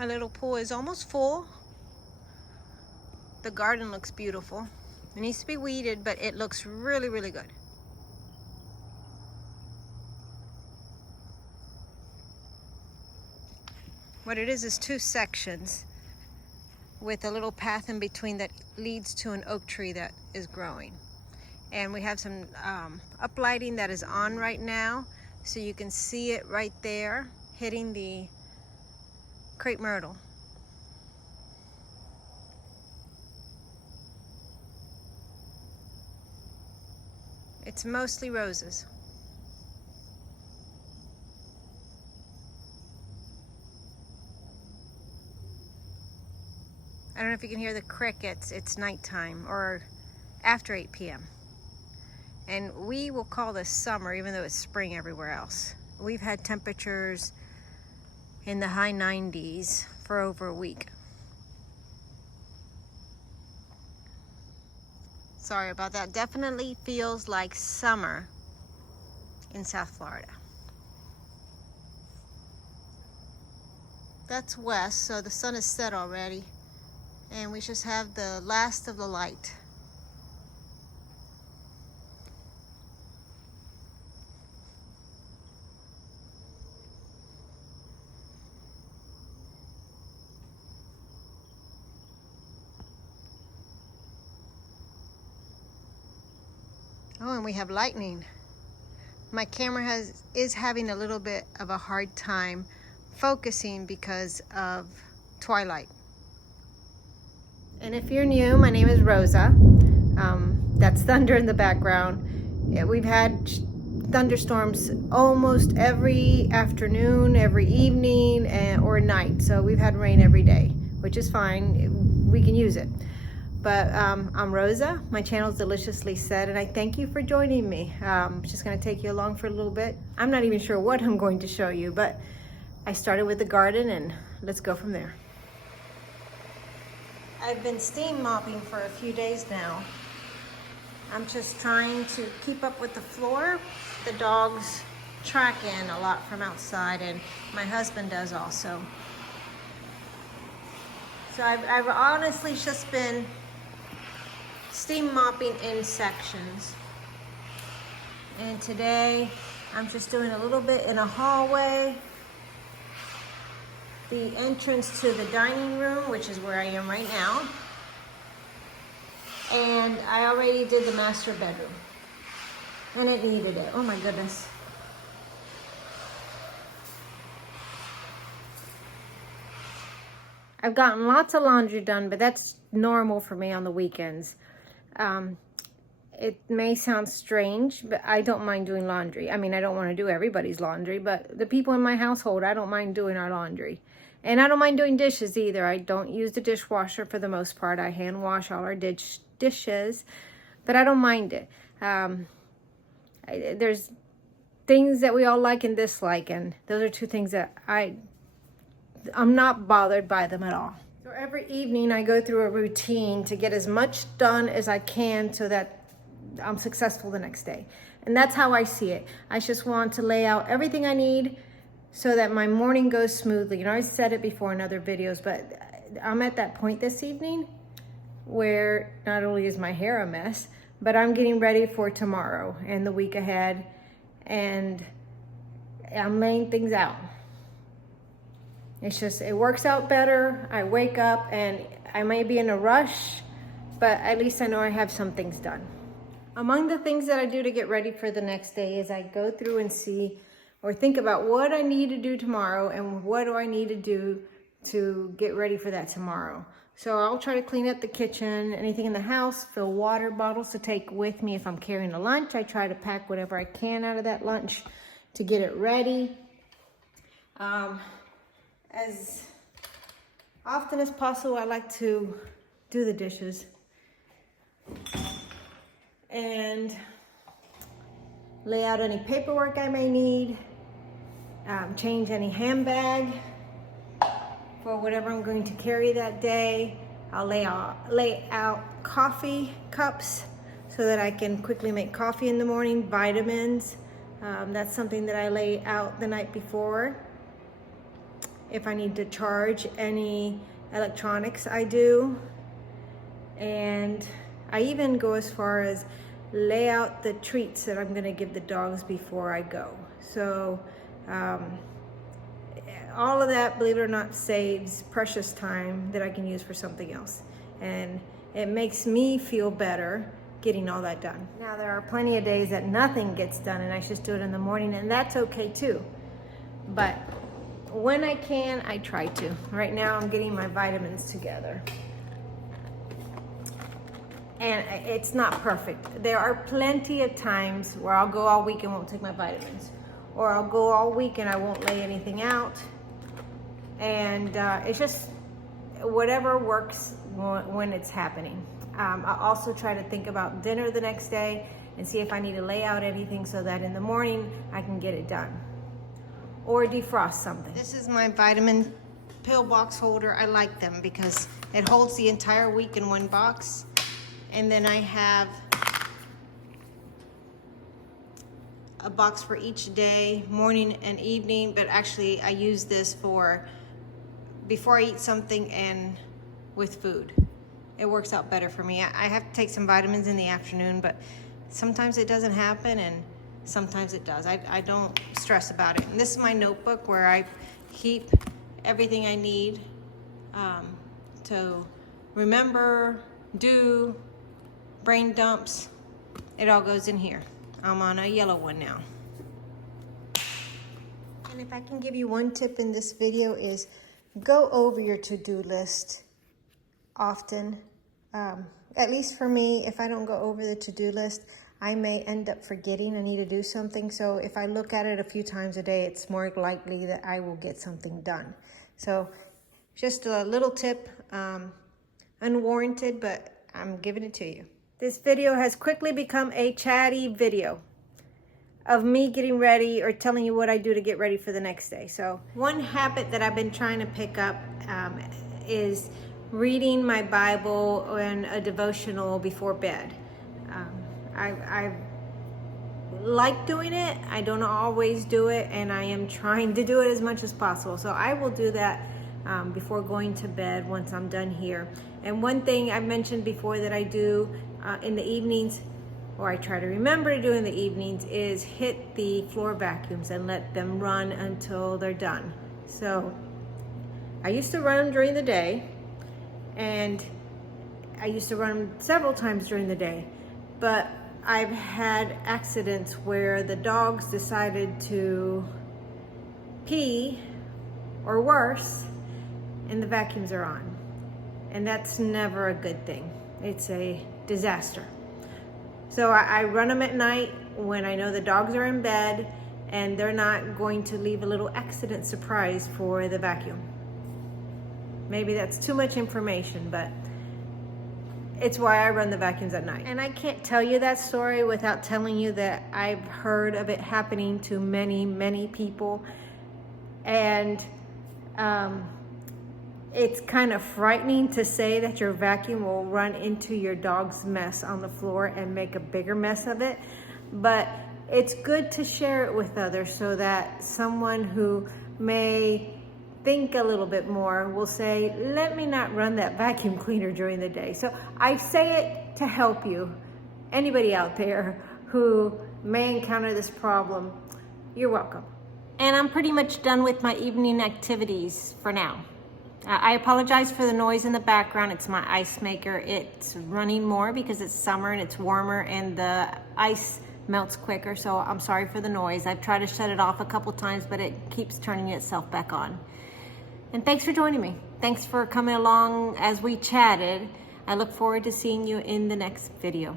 My little pool is almost full. The garden looks beautiful. It needs to be weeded, but it looks really, really good. What it is 2 sections with a little path in between that leads to an oak tree that is growing. And we have some uplighting that is on right now, so you can see it right there hitting the crepe myrtle. It's mostly roses. I don't know if you can hear the crickets. It's nighttime or after 8 p.m. And we will call this summer even though it's spring everywhere else. We've had temperatures in the high 90s for over a week. Sorry about that. Definitely feels like summer in South Florida. That's west, so the sun is set already. And we just have the last of the light. Oh, and we have lightning. My camera is having a little bit of a hard time focusing because of twilight. And if you're new, my name is Rosa. That's thunder in the background. We've had thunderstorms almost every afternoon, every evening, or night. So we've had rain every day, which is fine. We can use it. But I'm Rosa. My channel is Deliciously Said, and I thank you for joining me. Just going to take you along for a little bit. I'm not even sure what I'm going to show you, but I started with the garden, and let's go from there. I've been steam mopping for a few days now. I'm just trying to keep up with the floor. The dogs track in a lot from outside, and my husband does also. So I've honestly just been steam mopping in sections. And today I'm just doing a little bit in a hallway, the entrance to the dining room, which is where I am right now. And I already did the master bedroom. And it needed it. Oh my goodness. I've gotten lots of laundry done, but that's normal for me on the weekends. It may sound strange, but I don't mind doing laundry. I mean, I don't want to do everybody's laundry, but the people in my household, I don't mind doing our laundry. And I don't mind doing dishes either. I don't use the dishwasher for the most part. I hand wash all our dishes, but I don't mind it. There's things that we all like and dislike, and those are 2 things that I'm not bothered by them at all. So every evening I go through a routine to get as much done as I can so that I'm successful the next day. And that's how I see it. I just want to lay out everything I need so that my morning goes smoothly. You know, I said it before in other videos, but I'm at that point this evening where not only is my hair a mess, but I'm getting ready for tomorrow and the week ahead, and I'm laying things out. It's just, it works out better. I wake up and I may be in a rush, but at least I know I have some things done. Among the things that I do to get ready for the next day is I go through and see or think about what I need to do tomorrow and what do I need to do to get ready for that tomorrow. So I'll try to clean up the kitchen, anything in the house, fill water bottles to take with me if I'm carrying a lunch. I try to pack whatever I can out of that lunch to get it ready. As often as possible, I like to do the dishes and lay out any paperwork I may need, change any handbag for whatever I'm going to carry that day. I'll lay out coffee cups so that I can quickly make coffee in the morning, vitamins. That's something that I lay out the night before. If I need to charge any electronics, I do. And I even go as far as lay out the treats that I'm gonna give the dogs before I go. So all of that, believe it or not, saves precious time that I can use for something else. And it makes me feel better getting all that done. Now, there are plenty of days that nothing gets done and I just do it in the morning, and that's okay too. But when I can, I try to. Right now, I'm getting my vitamins together. And it's not perfect. There are plenty of times where I'll go all week and won't take my vitamins. Or I'll go all week and I won't lay anything out. And it's just whatever works when it's happening. I also try to think about dinner the next day and see if I need to lay out anything so that in the morning I can get it done. Or defrost something. This is my vitamin pill box holder. I like them because it holds the entire week in one box. And then I have a box for each day, morning and evening, but actually I use this for before I eat something and with food. It works out better for me. I have to take some vitamins in the afternoon, but sometimes it doesn't happen and sometimes it does. I don't stress about it. And this is my notebook where I keep everything I need to remember, do, brain dumps. It all goes in here. I'm on a yellow one now. And if I can give you one tip in this video is go over your to-do list often. At least for me, if I don't go over the to-do list, I may end up forgetting I need to do something. So if I look at it a few times a day, it's more likely that I will get something done. So just a little tip, unwarranted, but I'm giving it to you. This video has quickly become a chatty video of me getting ready or telling you what I do to get ready for the next day. So one habit that I've been trying to pick up is reading my Bible and a devotional before bed. I like doing it. I don't always do it, and I am trying to do it as much as possible. So I will do that before going to bed once I'm done here. And one thing I mentioned before that I do in the evenings, or I try to remember to do in the evenings, is hit the floor vacuums and let them run until they're done. So I used to run during the day, and I used to run several times during the day, but I've had accidents where the dogs decided to pee or worse and the vacuums are on. And that's never a good thing. It's a disaster. So I run them at night when I know the dogs are in bed and they're not going to leave a little accident surprise for the vacuum. Maybe that's too much information, but it's why I run the vacuums at night. And I can't tell you that story without telling you that I've heard of it happening to many, many people. And it's kind of frightening to say that your vacuum will run into your dog's mess on the floor and make a bigger mess of it. But it's good to share it with others so that someone who may think a little bit more will say, let me not run that vacuum cleaner during the day. So I say it to help you. Anybody out there who may encounter this problem, you're welcome. And I'm pretty much done with my evening activities for now. I apologize for the noise in the background. It's my ice maker. It's running more because it's summer and it's warmer and the ice melts quicker. So I'm sorry for the noise. I've tried to shut it off a couple times, but it keeps turning itself back on. And thanks for joining me. Thanks for coming along as we chatted. I look forward to seeing you in the next video.